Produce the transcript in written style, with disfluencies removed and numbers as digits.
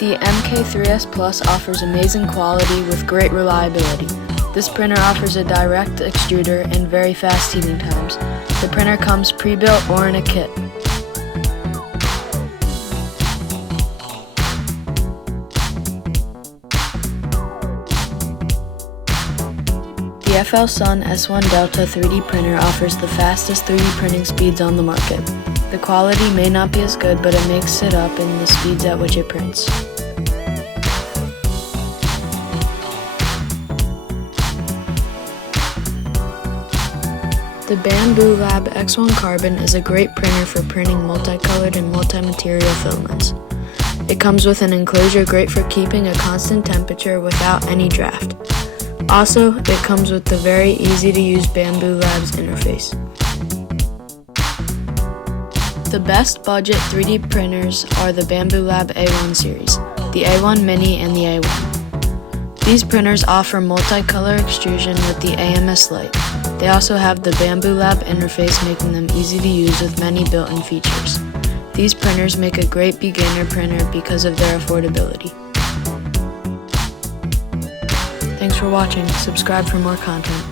The MK3S Plus offers amazing quality with great reliability. This printer offers a direct extruder and very fast heating times. The printer comes pre-built or in a kit. The FL Sun S1 Delta 3D printer offers the fastest 3D printing speeds on the market. The quality may not be as good, but it makes it up in the speeds at which it prints. The Bambu Lab X1 Carbon is a great printer for printing multicolored and multi-material filaments. It comes with an enclosure great for keeping a constant temperature without any draft. Also, it comes with the very easy-to-use Bambu Labs interface. The best budget 3D printers are the Bambu Lab A1 series, the A1 Mini and the A1. These printers offer multicolor extrusion with the AMS Lite. They also have the Bambu Lab interface, making them easy to use with many built-in features. These printers make a great beginner printer because of their affordability. Thanks for watching. Subscribe for more content.